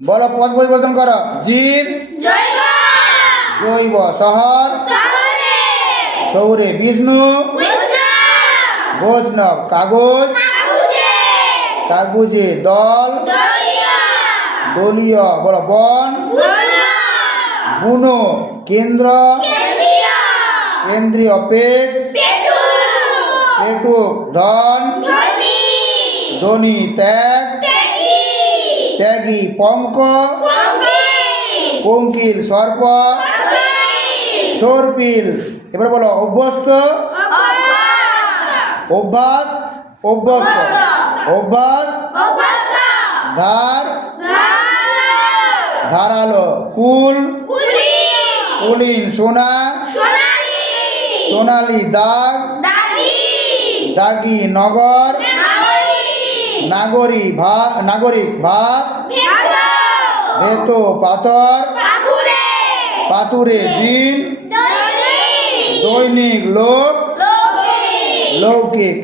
বলো পদ পরিবর্তন করো। জীব জৈব, শহর শৌরে, বিষ্ণু বৈষ্ণব, কাগজ কাগজে, দল দলীয়, বলো বন বুনো, কেন্দ্র কেন্দ্রীয়, পেট পেটুক, ধন ধনী, ত্যাগ ত্যাগী, পঙ্ক পঙ্কিল, সর্প সর্পিল। এবার বলো অভ্যস্ত অভ্যাস অভ্যস্ত অভ্যাস, ধার ধারালো, কুল কুলীন, সোনা সোনালি, দাগ দাগি, নগর নাগরিক, ভাত ভেতো, পাথর পাতুরে, দিন দৈনিক, লোক লৌকিক।